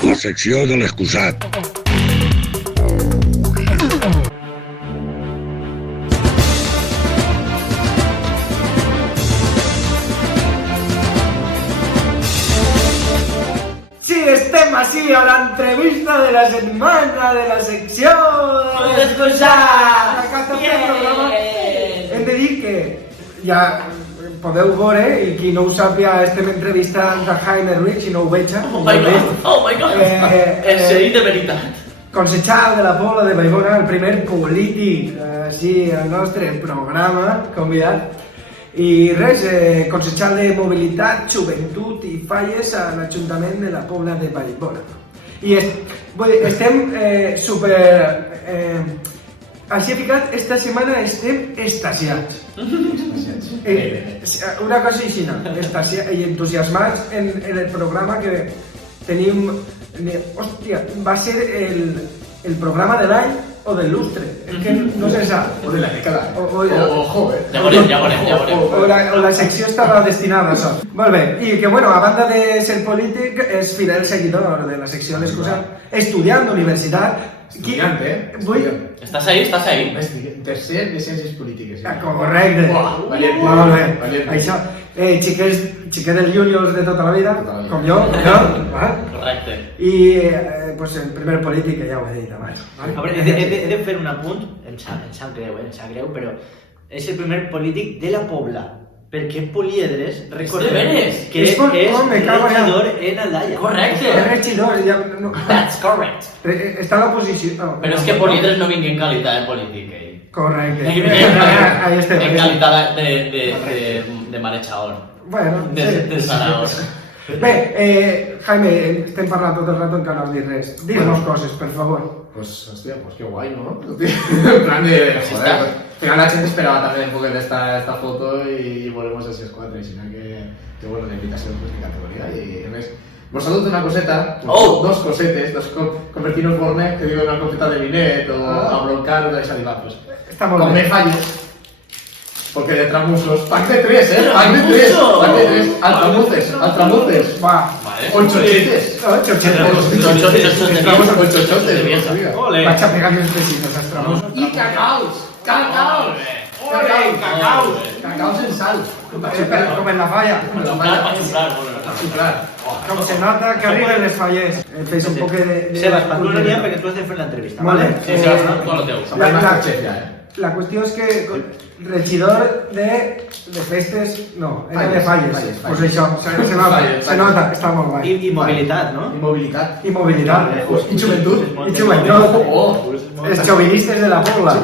La secció de l'excusat. Sí, estem així a l'entrevista de la setmana de la secció de l'excusat. Hem de dir que ja podeu veure, i qui no ho sàpia, estem entrevistant a Jaime Ruiz, si no ho veig. Oh my god, és serit de veritat. Concejal de la Pobla de Vallbona, el primer polític així al nostre programa, convidat. I res, concejal de Mobilitat, Joventut i Falles a l'Ajuntament de la Pobla de Vallbona. I estem super... Així ficat, esta setmana estem extasiats. Una cosa així, i entusiasmats en el programa que tenim... Hòstia, va ser el programa de l'any o del lustre, és que no se sap. O de la dècada. Ojo, ja veurem. O la secció estava destinada a això. Molt bé, i que bueno, a banda de ser polític, és fidel seguidor de la secció de l'excusat, estudiant d'universitat. Estudiant, Estàs ahí? Tercer de Ciències Polítiques. Correcte. Molt bé. Això, xiquet del juniors de tota la vida, com jo. Correcte. I el primer polític, que ja ho he dit abans. A veure, he de fer un apunt, em sap greu, però és el primer polític de la Pobla. Perquè Poliedres, recordem que és regidor en Aldaya. Correcte. És regidor, ja... That's correct. Està a l'oposició. Però és que Poliedres no vingui en qualitat de polític, ell. Correcte. Ahí estem. En qualitat de marechador. Bueno, de Saraos. Bé, Jaime, estem parlant tot el rato, encara no has dit res. Digue'ns coses, per favor. Pues, hostia, pues qué guay, ¿no? En plan de... Joder, al final la gente esperaba también un poco de esta foto y volvemos a ese escuadre, sino que bueno, la invitación pues de categoría y en vez... Vosotros una coseta, dos cosetes, convertirnos por me, que digo una coseta de Minet o a broncar o de esa diva, pues... Con me falles. Porque de tramusos, pack de 3, pack de 3, altramuces, va, 8 chetes, 8 chetes, vaig a pegar més besitos als tramusos. I cacaus, en sal, com en la falla, per xuplar, com se nota que arriben les falles. Fes un poc de... Sebas, per tu no n'hi ha perquè tu has de fer l'entrevista, vale? Sí, Sebas, con lo teu. La qüestió és que regidor de festes, no, era de falles. Pues això, se nota, està molt guai. I mobilitat, no? I mobilitat. I joventut. Els xovinistes de la Pobla.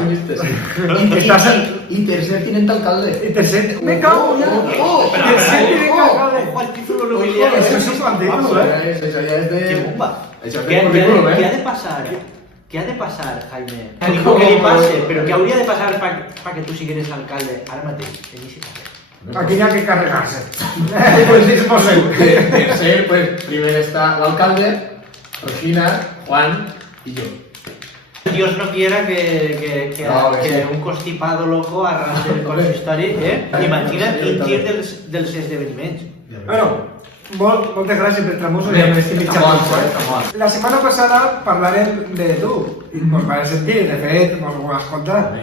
I tercer tinent alcalde. I tercer... Me cago ja! Tercer tinent alcalde. El títol nobiliari. Això és un bon títol, Això ja és de... Que bomba. Això és de currículum, Què ha de passar? ¿Qué ha de pasar, Jaime? Digo que li passe, però què hauria de passar para que tu sigueres alcalde ara mateix? Aquí n'hi ha que carregar-se. Pues és possible. Tercer, pues primer está l'alcalde, Rosina, Juan y yo. Dios no quiera que un constipado loco arrase el consistori, imagina't quin tir dels esdeveniments. Bueno, moltes gràcies per tramusos i amb l'estim mitjà. La setmana passada parlarem de tu i mos va sentir, de fet mos ho has contat.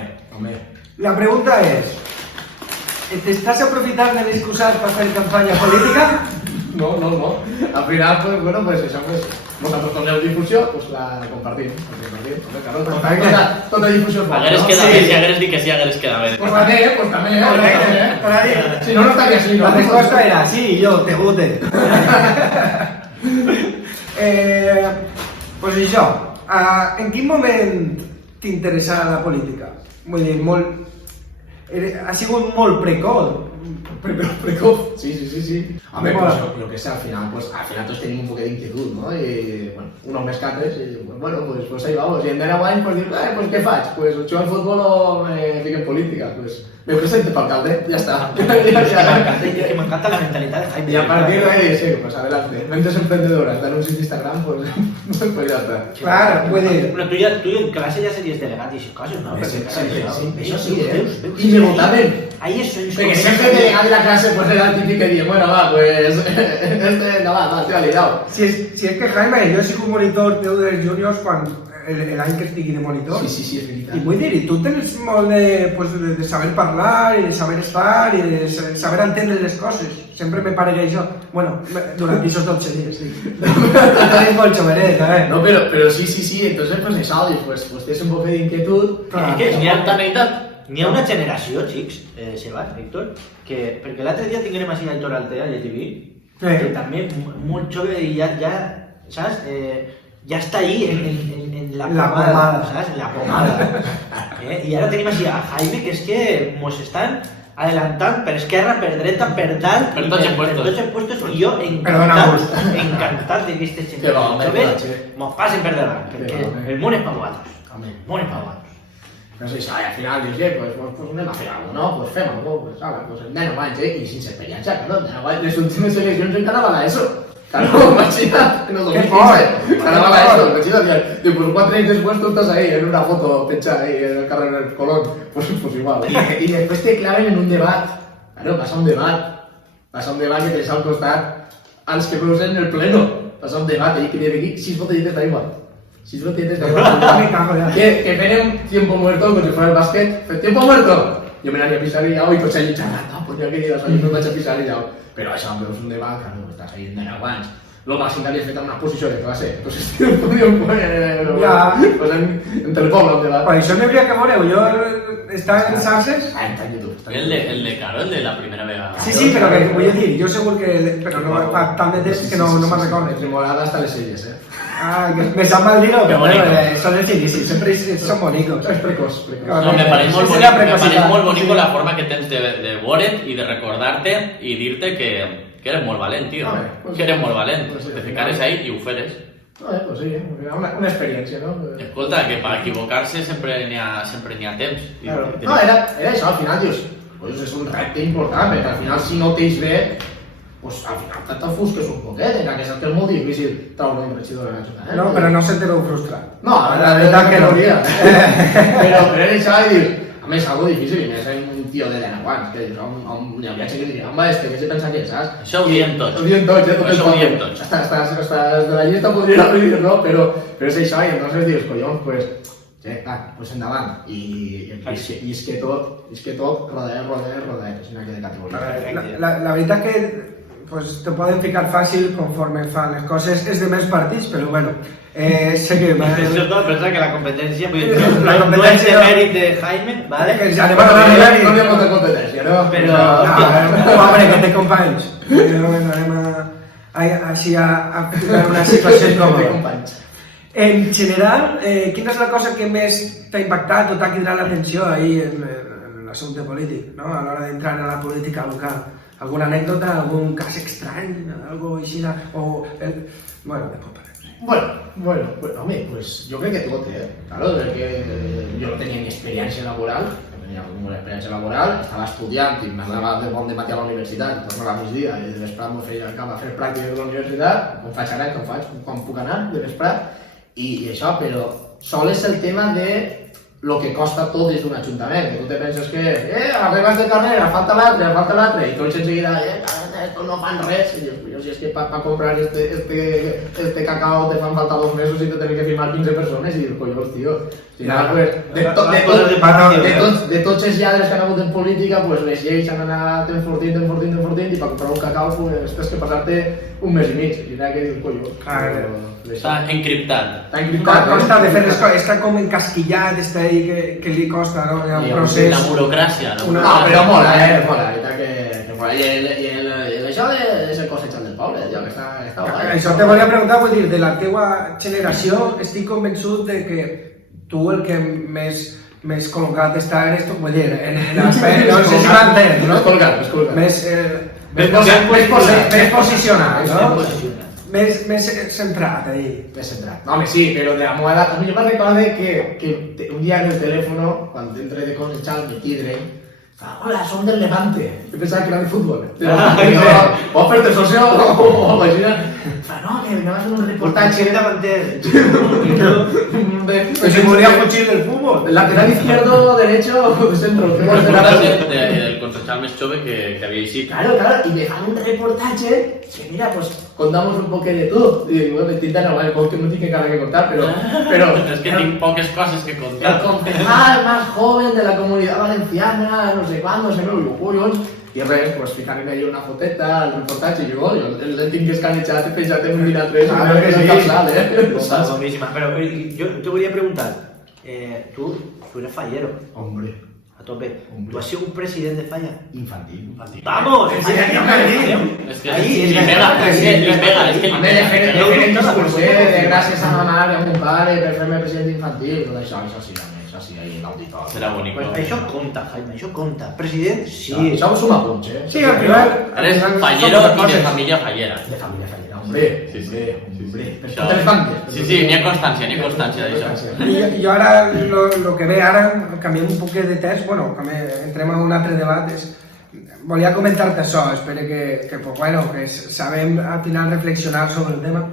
La pregunta és, t'estàs aprofitant de l'excusat per fer campanya política? No. Al final, pues bueno, pues això, pues vosaltres doneu difusió, pues la compartim. Tota difusió és bona. Hagueres quedat bé, si hagueres dit que sí, hagueres quedat bé. Pues també. Si no, no estaria així. La resposta era, sí, yo, te guste. Pues això, en quin moment t'interessa la política? Vull dir, ha sigut molt precoç. Precoz. Sí. A ver, pues lo que sea, al final todos teníamos un poco de inquietud, ¿no? Y bueno, unos més catres, y bueno, pues ahí vamos. Y en Dana Wine, pues digo, pues ¿qué faig? Pues o juego al fútbol o me fico en política. Pues me presento para alcalde, ya está. Que me encanta la mentalidad de Jaime. Y a partir de ahí, sí, pues adelante. Mentes emprendedoras, anuncios de Instagram, pues ya está. Claro, puede. Bueno, tú en clase ya serías delegat y esos casos, ¿no? Eso sí, Y me votaven. ahí eso es que siempre que llegaba a la clase, pues era el típico que dije, bueno, va, pues, no va, te ha liado. Si és que, Jaime, jo he sigut monitor teu dels juniors quan l'any que estigui de monitor. Sí, és veritat. I vull dir, i tu tens molt de saber parlar, i de saber estar, i de saber entendre les coses. Sempre me pare que això, bueno, durant aquests 12 dies, sí. Tens molt xoveret, No, pero sí, entonces pues eso, pues tienes un poco de inquietud. N'hi ha una generació, xics, Sebas, Víctor, que, perquè l'altre dia tinguem així a Aitor Altea, de TV, que també molt jove i ja, saps? Ja està ahí en la pomada, saps? En la pomada. I ara tenim així a Jaime, que és que mos estan adelantant per esquerra, per dreta, per dalt, per tots els puestos, i jo encantat de que aquestes generacions mos passen per davant, perquè el món és per vosaltres. El món és per vosaltres. No sé, al final dius, pues anem a fer alguna cosa, no? Pues fem alguna cosa, pues ala, pues en 9 anys, i sense experiència, no? En 9 anys, les últimes eleccions encara va a eso. Claro, imagina't, en el 2015, encara va a eso, imagina't, pues 4 anys després tu estàs ahí, en una foto penjada ahí, en el carrer del Colón, pues igual. I després te claven en un debat, claro, passa un debat que tens al costat als que veus en el pleno, passa un debat, i que hi ha 6 botellites d'aigua. 6 botellites d'aigua. Que feren tiempo muerto, como si fuera el básquet, tiempo muerto. Yo me l'havia pisat i tot seguit xerrant, no, pues jo que dius, jo me vaig a pisar i però això, veus un debat, claro, estàs ahí en 9 anys. Lo màxim que havies fet en una posició de classe, entonces podíem pues entre el poble un debat. Per això n'hi hauria que veure, jo estava en Sarses. Està en YouTube. El de Caro, el de la primera vegada. Sí, però que vull dir, jo segur que, però no fa tant de temps que no me'n recordo. Tremolada hasta les selles, Me sap mal dir-ho, però són els inicis, sempre són bonicos. És precoç. No, me pareix molt bonico la forma que tens de veure't i de recordar-te i dir-te que eres molt valent, tio. Que eres molt valent. Te ficares ahí i ho feres. Pues sí, una experiència, no? Escolta, que per equivocar-se sempre n'hi ha temps. No, era això, al final dius, pues és un repte important, perquè al final si no tens bé, pues al final t'ofusques un poquet, que és molt difícil treure un regidor en l'Ajuntament. No, però no se te veu frustrat. No, la veritat que no. Però era això i dius, a més, algo difícil, i més un tio de 10 anys, que dius, n'hi havia gent que diria, home, què se pensa que és, saps? Això ho diem tots. Ho diem tots, Això ho diem tots. Hasta de la llista podria abrir, no? Però és això, i entonces dius, collons, pues endavant. I és que tot rodaer, és una que de categoria. La veritat que pues te poden ficar fàcil conforme fan les coses, és de més partits, però bueno, seguim. Això tot, pensa que la competència, no és de mèrit de Jaime, ¿vale? Ja anem a donar mèrit. No hi ha molta competència, no? Però... Home, que té companys. Anem així a ficar una situació incòmoda. En general, quina és la cosa que més t'ha impactat o t'ha cridat l'atenció ahí en l'assumpte polític, no? A l'hora d'entrar a la política local? ¿Alguna anécdota, algún caso extraño, algo así? Bueno, después para Bueno, home, pues yo creo que tot, Claro, perquè jo no tenia ni experiència laboral, estava estudiant i m'anava de bon de matí a la universitat, i tornava a migdia, i de vesprat m'ho feia a fer pràctiques de la universitat, com faig ara, com puc anar de vesprat, i això, però sol és el tema de lo que costa tot des d'un ajuntament, que tu te penses que arribes de carrera, falta l'altre, i tots enseguida, estos no fan res, i dius, si és que per comprar este cacao te fan falta 2 mesos i te tenen que firmar 15 persones, i dius, collons, tio, de tots els lladres que han hagut en política, les lleis han anat enfortint, i per comprar un cacao tens que passar-te un mes i mig, i que dius, collons. Està encriptat. Costa de fer les coses, està com encasquillat, està ahí que li costa, no? El procés. La burocràcia. No, però mola, mola, que mola. I això és el cosechant del poble, que està guai. Això te volia preguntar, vull dir, de la teua generació, estic convençut de que tu el que més col·locat està en esto, vull dir, en l'aspecte, no sé si m'entens, no? Més posicionat, no? Més centrat, ahí. Més centrat. No, home, sí, però de la meva edat... A mi jo me'n recordo que un dia en el telèfon, quan entré de cosechar, me tidren, hola, som del Levante. Jo pensava que era de futbol. Vols fer-te socio o imagina... Fa, no, que anem a fer un reportatge. davanter. Que se moría Fuchil del fútbol. Lateral izquierdo, derecho, centro. El concejal més jove que havia eixit. Claro, y me fan un reportaje que mira, pues contamos un poco de todo. Y digo, me tintan a que no tiene cara que contar, pero Es que tinc poques coses que el contar. concejal más joven de la comunidad valenciana, no sé cuándo, no sé què, diu, collons. I res, pues ficarem ahí una foteta, el reportatge, i jo el tinc escanejat i penjat en un Mira 3, que sí. Saps? Boníssima. Pero yo te voy a preguntar, tú eres fallero, Hombre, a tope. Hombre. ¿Tú has sido un presidente falla? infantil. ¡Vamos! Sí, És que Ahí, li pega, és que li pega. A més, de fer el discurs, de gràcies a ma mare, a mon pare, per fer-me president infantil, tot això sí, això sí, ahí l'auditori. Serà bonic. Pues això compta, Jaime, això compta. President, sí. Això ho suma punts, Sí, al final... Eres fallero i de família fallera. De família fallera, hombre. Sí. Per Això- totes les bandes. Sí, n'hi ha constància d'això. Y ahora lo que ve ahora, canviem un poc de test, bueno, entrem a un altre debat, volia comentar-te això, espero que pues bueno, que sabem al final reflexionar sobre el tema,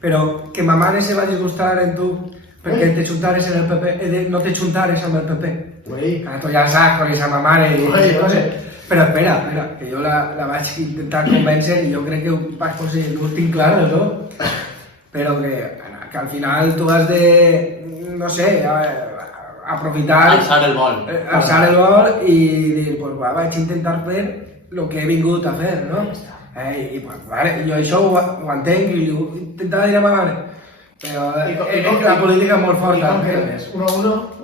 però que ma mare se va disgustar en tu perquè te juntares en el PP, no te juntares amb el PP. Ué, Que ara tu ja saps con esa ma mare i Ué, no sé. Però espera, que jo la vaig intentar convèncer i jo crec que ho vaig aconseguir, no ho tinc clar, no? Però que al final tu has de, no sé, aprofitar... Alçar el vol. Alçar el vol i dir, pues vaig intentar fer el que he vingut a fer, no? I pues, vale, jo això ho entenc i ho intentava dir a ma mare. Però la política és molt forta. ¿Con qué es? ¿1 a 1?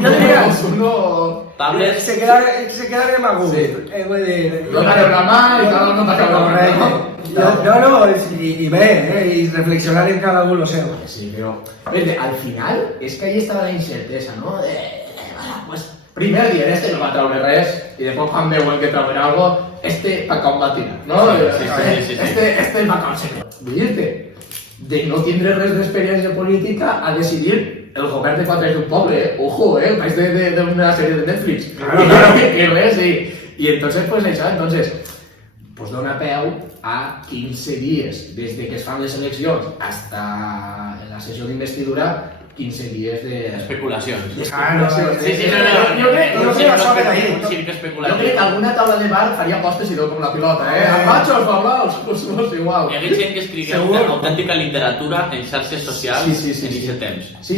Yo diría- 2-1 o... Tables. Se quedaríem a gust. Sí. Vull dir... No t'areu la mà i cada un no t'areu la mà. No, i bé, i reflexionar en cada un lo seu. Sí, pero al final es que ahí estaba la incertesa, ¿no? Pues primer día este no va a traure res y después cuando veuen que traurà algo, pa com va tirar, ¿no? Sí. Este va com sempre. Dir-te, de no tindre res d'experiència política a decidir el govern de 4 anys d'un poble, ojo, vaig d'una sèrie de Netflix. Claro. Y res, y entonces pues això, pues dona peu a 15 dies des de que es fan les eleccions hasta la sessió d'investidura, 15 dies de... Especulacions. Claro, Sí, Jo crec que no sé la sola d'ahir. Circ jo especulatiu. crec que alguna taula de bar faria postes i tot com la pilota, Els machos, els igual. Hi ha gent que escrivia autèntica literatura en xarxes socials Sí. en aquest temps. Sí,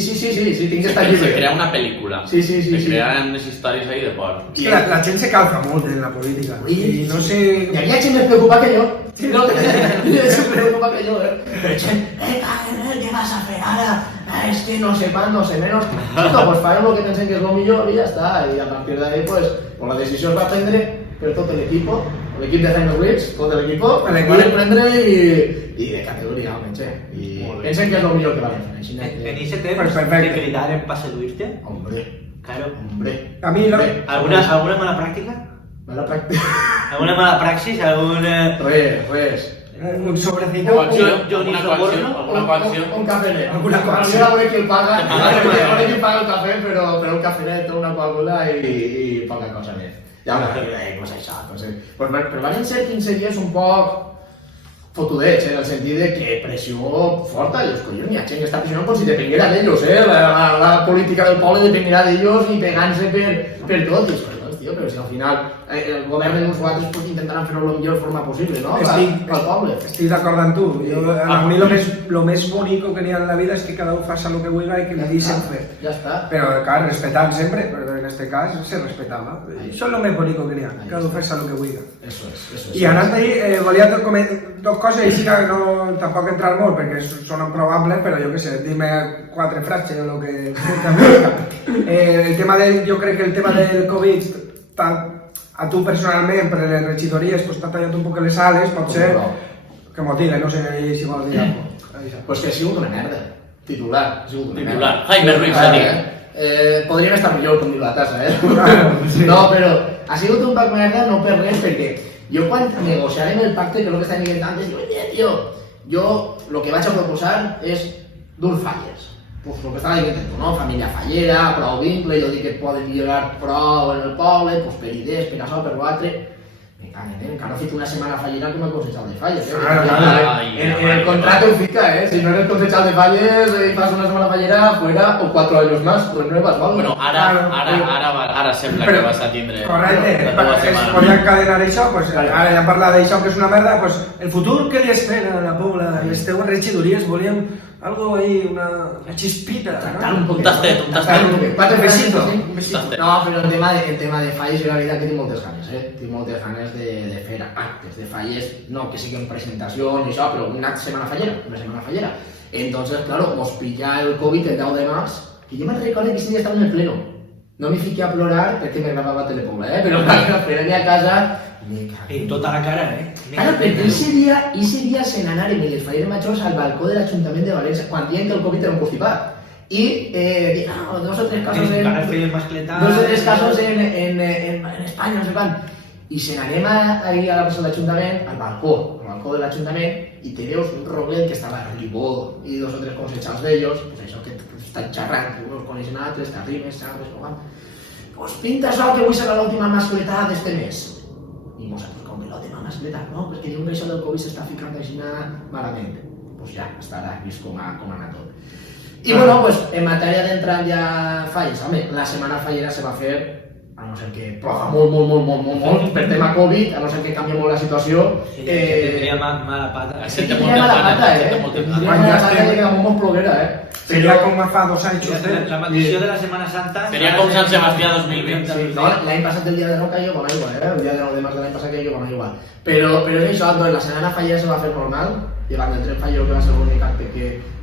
tinc que estar Se llibre. crea una pel·lícula. Sí. Se crean unes històries ahí de por. És que la gent se calfa molt en la política. I no sé... Hi havia gent més preocupada que jo. No, més preocupada que jo, Però gent, ¿qué vas a fer ara? Es que no sé más, no sé menos. Chico, pues farem lo que pensen que és lo millor i ja està. I a partir d'ahí, pues la decisió es va prendre per tot l'equip de Jaime Ruiz, tot l'equip, van prendre i de categoria, almenys, I pensen que és lo millor que van fer. En ese Pues tema, perfecto. ¿te gritaron para seduirte? Hombre, Claro. A mi, no? ¿Alguna mala práctica? mala pràctica. ¿Alguna mala praxis? ¿Alguna...? Res. Un sobrecito. Alguna coacció. Un cafenet. Alguna coacció. A veure qui el paga. A veure qui paga el cafè, però un cafenet, una Coca-Cola i poca cosa més. Ja una pues això. Però van ser 15 dies un poc fotudets, en el sentit de que pressió forta, i els collons, hi ha gent que està pressionant com si depenguera d'ells, la política del poble depenguera d'ells i pegant-se per tot. I els collons, tio, però si al final el govern de nosaltres pues, intentaran fer-ho de la millor forma possible, no? Al poble. Estoy de acuerdo en tú. A mí lo más bonito que tenía en la vida es que cada uno faça lo que vuelva y que le dicen fer. Ja està. Pero claro, respetar siempre, pero en este caso se respetaba. Eso es lo más bonito que tenía, cada uno faça lo que vuelva. Eso és. I anant ahí, volia comentar dos coses i sí que no tampoc entrar molt perquè són improbables, però jo què sé, dime 4 frases o lo que el tema del, jo crec que el tema del Covid a tu personalment per les regidories pues, t'ha tallat un poc les ales, pot ser que m'ho digui, no sé si vols dir alguna cosa. Pues que ha sigut una merda. Titular. Titular. Jaime Ruiz ha dit. Podrien estar millor com diu la tassa, Claro, sí. No, però ha sigut un poc merda no per res, perquè jo quan negociarem el pacte, que és el que estan dient antes, dic, oye, tio, jo el que vaig a proposar és dur falles. Pues el que estava dient tu, no? Família fallera, prou vincle, jo dic que poden millorar prou en el poble, pues per idees, per això, per l'altre, encara he fet una setmana fallera com a concejal de falles, Claro, en el contrato fica, si no eres concejal de falles y fas una setmana fallera fuera o 4 años más, renuevas o algo. Bueno, ara sembla que vas a tindre... Correcte, la teva es setmana. pot encadenar això, pues, ara ja parlar d'això que és una merda, pues, el futur que li espera a la Pobla, les teues regidories, volíem algo ahí, una chispita, Tractar ¿no? un poquet. Un tastet, un tastet. Quatre Besito, frases, un besito. Tastet. No, però el tema de falles, la veritat que tinc moltes ganes, Tinc moltes ganes de fer actes de falles, no que siguin presentacions i això, però una setmana fallera. Entonces, claro, mos pilla el COVID el 10 de març, i jo me'n recordo que ese dia estava en el pleno. No me fiqué a plorar perquè me gravava Telepobla, però esperaré a casa me cago. En tota la cara, Claro, perquè ese dia se n'anaren els falleres majors al balcó de l'Ajuntament de València, quan diuen que el COVID era un constipat. Y 2 o 3 casos en España, no sé cuándo. Y se n'anem ahí a la plaça de l'Ajuntament, al balcó de l'Ajuntament, i te veus un Roblet que estava Ribó i 2 o 3 consejals d'ells, pues això que estan xerrant, que uns coneixen altres, t'arrimes, sabes, pues pinta això que avui serà l'última mascletada d'este mes. I mos ha tocat l'última mascletada, no? Perquè diuen que això del Covid s'està ficant així malament. Pues ja, estarà vist com ha anat tot. Y bueno, pues en materia de entrar ya falles, la semana fallera se va a hacer, a no ser que ploga molt, per tema COVID, a no ser que canvi molt la situació. Tendría mala pata. Tindria mala pata, que queda molt ploguera, Sería como fa 2 anys. La maldició de la Semana Santa... Sería com Sant Sebastià 2020. Sí, no, l'any passat el dia de no cayó com aigua, el dia de 9 de març de l'any passat cayó com aigua. Però és això, doncs, la setmana fallera se va fer normal, llevant el tren fallero que va ser l'únic acte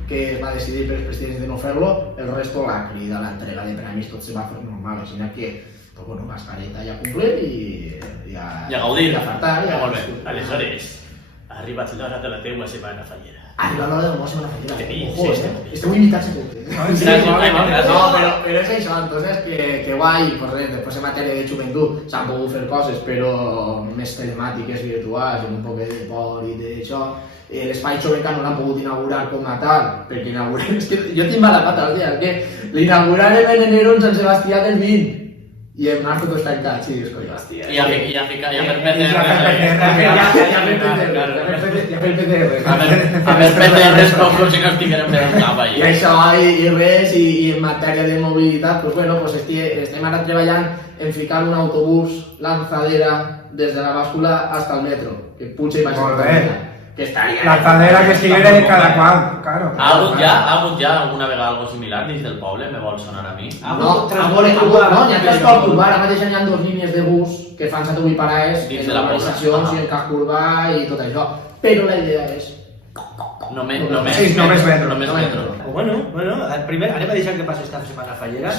que es va decidir per els presidents de no fer-lo, el resto, la crida, l'entrega de premis, tot se va fer normal, així que, pues bueno, mascareta ja complir i a gaudir. I a fartar. Molt bé, aleshores, ha arribat l'hora de la teua setmana fallera. Arriba l'hora de la meva setmana fallera. Sí, Ojo, Esteu invitats a cumplir. No, però és això, entonces, que guai, pues res, després en matèria de joventut s'han pogut fer coses, però més telemàtiques, virtuals, amb un poc de por i d'això. L'espai jove encara no l'han pogut inaugurar com a tal, perquè inaugurem... És que jo tinc mala pata, que l'inaugurarem en enero en Sant Sebastià del 20 i en març tot està tancat, sí, és coño. I a fer PTR. A ver, PTRs com si no estiguérem fent el cap I això, i res, i en matèria de mobilitat, pues bueno, pues estem ara treballant en ficar un autobús lanzadera des de la bàscula hasta el metro, que puja i baixa. Molt bé. Que estaria... Lanzadera que estiguera de cada qual, claro. Ha hagut ja alguna vegada algo similar dins del poble? Me vol sonar a mi. No, n'hi ha transport urbà, ara mateix hi ha 2 línies de bus que fan 7 o 8 parades en urbanitzacions i en casc urbà i tot això. Però la idea és... Només metro. Bueno, primer anem a deixar que passi esta setmana fallera.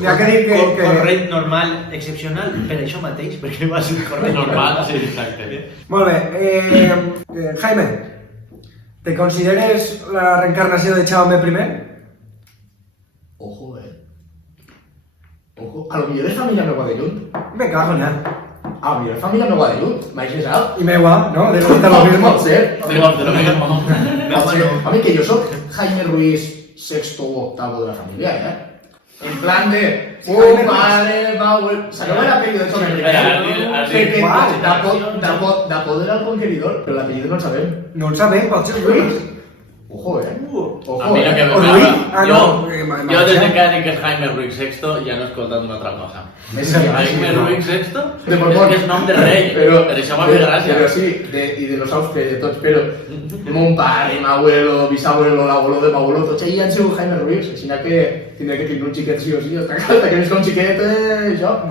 Ja que dic que... Corrent normal, excepcional, per això mateix, perquè va ser corrent Normal, sí, exacte. Molt bé, Jaime, ¿te consideres la reencarnació de Jaume I? Ojo, Ojo, a lo millor és família meva de lluny. Me cago en ya. A lo millor és família meva de lluny, m'haig pensat. Y me va, ¿no? De lo mismo. Pot ser. Pot ser. Home, que jo soc Jaime Ruiz, sexto o octavo de la família, En plan de... padre, abuelo... ¿Sabeu la pel·li de Jaume I? De poder al conqueridor, però l'apellido no el sabem. No el sabem, pot ser Luis. Ojo, Ojo, A mi no que O Luis. Ah, no. Jo des que dic que és Jaime Ruiz VI ja no he escoltat una altra cosa. Jaime Ruiz VI? De Borbón. És que és nom de rei, per això m'ha fet gràcia. Pero sí, y de los Austrias, de tots, pero mon pare, mi abuelo, bisabuelo, l'abuelo de mi abuelo, tots ells han sigut Jaime Ruiz, així que tindré que tenir un xiquet sí o sí, hasta que veus un xiquet, això.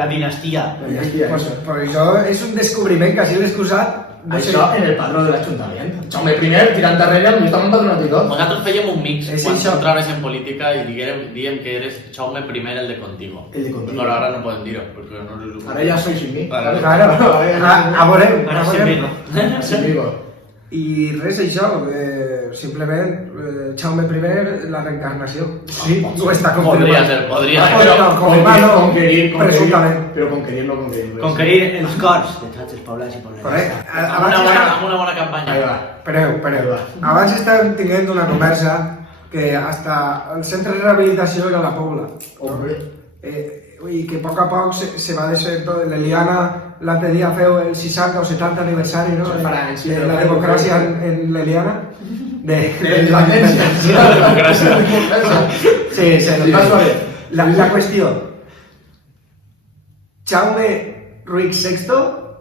La dinastia. Pues això és un descobriment que hagi descusat. Això en el padró de l'Ajuntament. Jaume I, tirant darrere, el estava empadronat i tot. Nosaltres fèiem un mix És quan això. entraves en política i diguem que eres Jaume I el de Contigo. El de Contigo. Però ara no podem dir-ho, perquè no és... Ara ja soy sin mi. Vale. Claro, a veurem. Ara sí, amigo. Sin amigo. I res, això, simplement Jaume I, la reencarnació. Sí, ho està confirmat. Podria ser. Conquerir, presumptament. però conquerir no conquerir. Conquerir els cors de tots els poblats i poblanes. Correcte. Amb una bona campanya. Ahí va. Espereu. Abans estàvem tenint una conversa que hasta el centre de rehabilitació era la Pobla. Hombre. Y que poco a poco se va deshaciendo, l'Eliana l'altre dia feu el 60 o 70 aniversari, no? De la democràcia en l'Eliana. De la democràcia. Sí, se nos va suave. La qüestió. Jaume Ruiz VI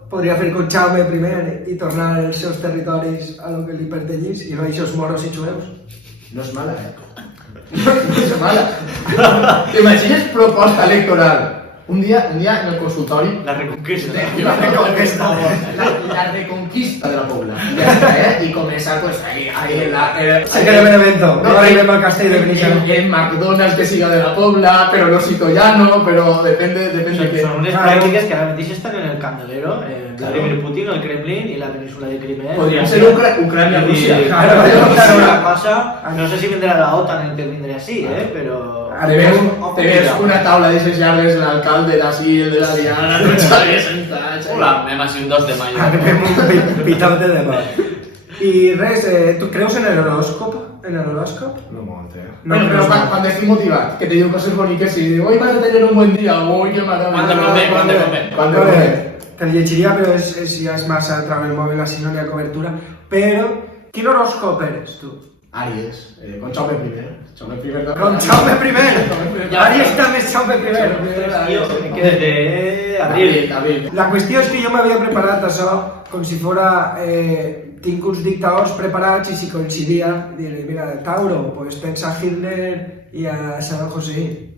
podria fer com Jaume I i tornar als seus territoris a lo que li pertanyís i no a aquests moros i jueus. No és mala, No és mala. T'imagines proposta electoral? Un día en el consultorio. La reconquista. La reconquista de la Pobla. Y comenzar pues ahí en la... Hay que haber evento. No arribem al castell de Benigànim. En McDonald's que siga de la Pobla, pero no Citoyano, pero depende de... Son unes pràctiques que ara mateix estan en el Candelero, Vladimir Putin, el Kremlin i la península de Crimea. Podrían ser Ucrania-Rusia. No sé si vendrà la OTAN, intervindrà així, però... Te ves una taula de llargues, l'alcalde d'ací, el de la Diana, no sabes sentats... Hola, anem a ser un 2 de mayo. Un pitote de part. I res, tu creus en el horóscopo? ¿En el horóscopo? No molt, No, bueno, pero no. cuando estoy motivado, que te digo cosas bonitas y digo, hoy vas a tener un buen día, hoy que maravilla. Cuando convé. Te llegiria, però ja és massa a través del mòbil, així no hi ha cobertura. Però, quin horòscop eres, tu? Aries, con Chaume I. Chaume I. Con Chaume I. Aries també és Chaume I. Que desde abril. La qüestió és que jo m'havia preparat això com si fora... tinc uns dictadors preparats i si coincidia, diré, mira, de Tauro, pues pensa a Hitler i a Saddam Hussein.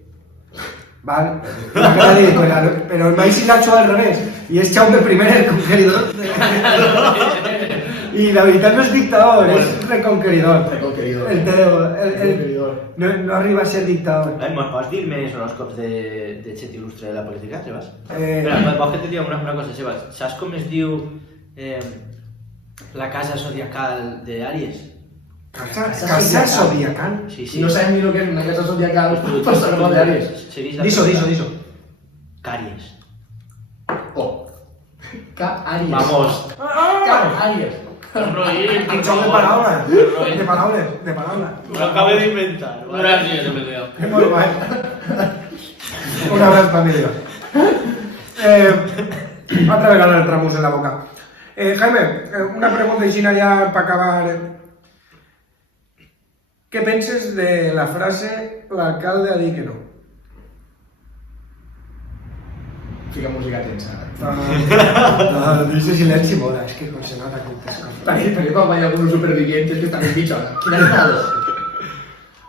Val? Però el maíz s'ha al revés, i és Jaume I el conqueridor. I la veritat no és dictador, és reconqueridor. No arriba a ser dictador. Me'n pots dir més horòscops de gent il·lustre de la política, Sebas? Espera, vols que te digui una cosa, Sebas? Saps com es diu la casa zodiacal d'Àries? Casa zodiacal? Sí. Si no sabes ni lo que es una casa zodiacal, pues hablamos de Aries. Diso. Càries. Oh. K-Aries. Vamos. K-Aries. Un joc de paraules. De paraules. Ho acabo d'inventar. Gràcies, Emilio. Molt guai. Una gran família. Otra vegada el tramus en la boca. Jaime, una pregunta així ja per acabar. Què penses de la frase l'alcalde ha dit que no? Fica música tensa. No, dice silenci mola, és que com se nota que te Pero cuando hay algunos supervivientes que están en dicho, ¿quién ha estado?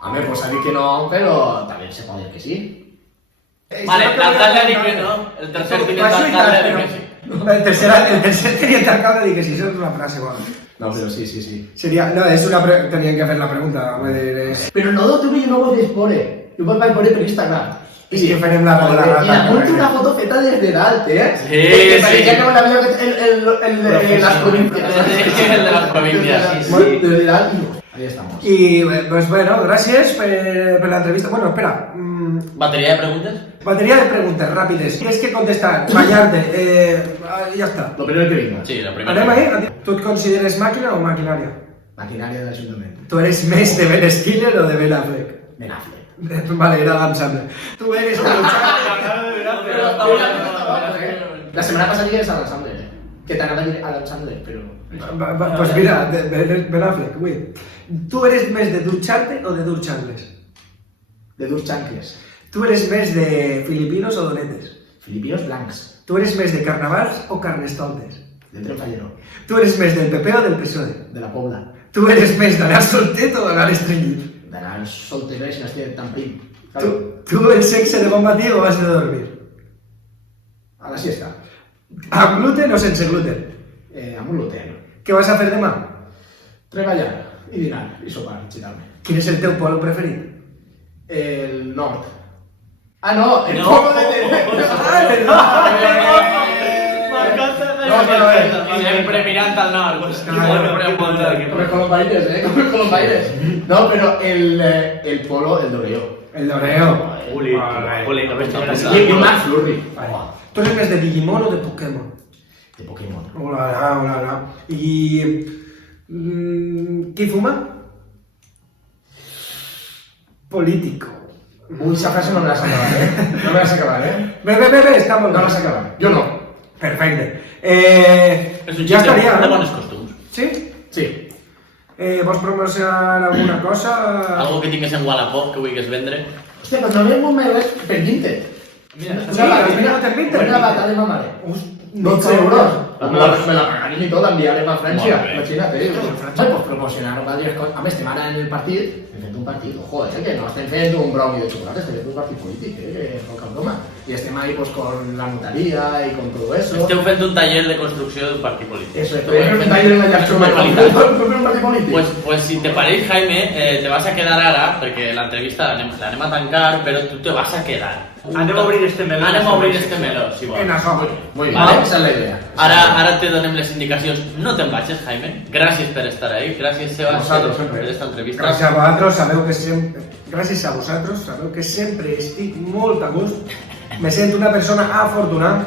Hombre, pues sabe que no, pero también se puede que sí. Vale, l'alcalde ha dit que no, el tercer tinent d'alcalde ha dit que sí. El tercer teniente alcalde ha dit que sí, això és una frase bona. No, pero sí. Sería, no, es una tenían que hacer la pregunta. Pero no, tú y yo no voy por Yo voy por Instagram. Y si farem la Y la monto una foto feta desde Dalt, Sí. Que parecía que me la había el de las provincias. El de las provincias. Desde Dalt. Ahí estamos. Y pues bueno, gracias por la entrevista. Bueno, espera. ¿Batería de preguntas? Batería de preguntas rápidas. Tienes que contestar, fallarte. Ya está. Lo primero que venga. Sí, la Anem primera. ahí. ¿Tú te consideres máquina o maquinaria? Maquinaria del ayuntamiento. ¿Tú eres mes de Ben Stiller o de Ben Affleck? Ben Affleck. Vale, era Adam Sandler. ¿Tú eres La semana pasada llegué a Adam Sandler, Que te agrada Adam Sandler, pero... Pues mira, Ben Affleck, güey. ¿Tú eres mes de ducharte o de ducharles? De dur chancles. ¿Tú eres mes de filipinos o donetes? Filipinos blancs. ¿Tú eres mes de carnavals o carnestoltes? De tren fallero. ¿Tú eres mes del PP o del PSOE? De la Pobla. ¿Tú eres mes d'anar soltet o d'anar estrenyit? D'anar soltero i si no estic tan prim. ¿Tú el sexe de bon matí o has de dormir? A la siesta. ¿Amb gluten o sense gluten? Amb un gluten. Què vas a fer demà? Treballar i dinar i sopar i xitar-me. Quin és el teu polo preferit? El nord. Ah, no! El polo de... Siempre mirant al nord. Come Colombaires, Come Colombaires. No, pero el polo, el doreo. El doreo. Uli, no ves que Y un McFlurry. ¿Tú eres mes de Digimon o de Pokémon? De Pokémon. Hola. ¿Y qui fuma? Político. Uy, esa frase no me la vas a acabar, No me la vas a acabar, Ve, estamos. No la vas a acabar. Yo no. Perfecte. És un Ja estaria, de no? bones costums. Sí? Sí. Vols promocionar alguna cosa? Algo que tingués en Wallapop que vulguis vendre. Hòstia, però no veiem més res per Vinted. Mira, Sí, has mirado el Vinted. Una bata de mamare. 12 euros. Me la pagaríem i tot, l'enviarem a França. Molt bé. Imagina't, Vai, pues promocionar diverses coses. A més, estem ara en el partit, hem fet un partit, ojo, que no estem fent un brownie de xocolata, estem fent un partit polític, que no cal broma. I estem ahí pues con la notaria y con todo eso. Esteu fent un taller de construcció d'un partit polític. Eso, Esteu es un fent taller en la superqualitat. un partit polític. Pues si te pareix, Jaime, te vas a quedar ara, perquè l'entrevista l'anem a tancar, però tu te vas a quedar. Anem a obrir este meló. Anem a obrir este meló, si vols. En això. Muy bien, Vale. esa es la idea. Ara te donem les indicacions. No te'n vagis, Jaime. Gràcies per estar ahí. Gràcies, Sebas, Vosaltres, per sempre. esta entrevista. Gràcies a vosaltres, sabeu que sempre... Gràcies a vosaltres, sabeu que sempre estic molt a gust. Me sento una persona afortunada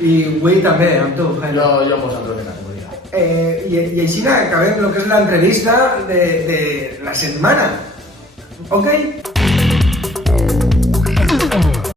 i avui també amb tu, Jaime. Yo vosotros de categoría. I així acabem el que és l'entrevista de la setmana. Ok?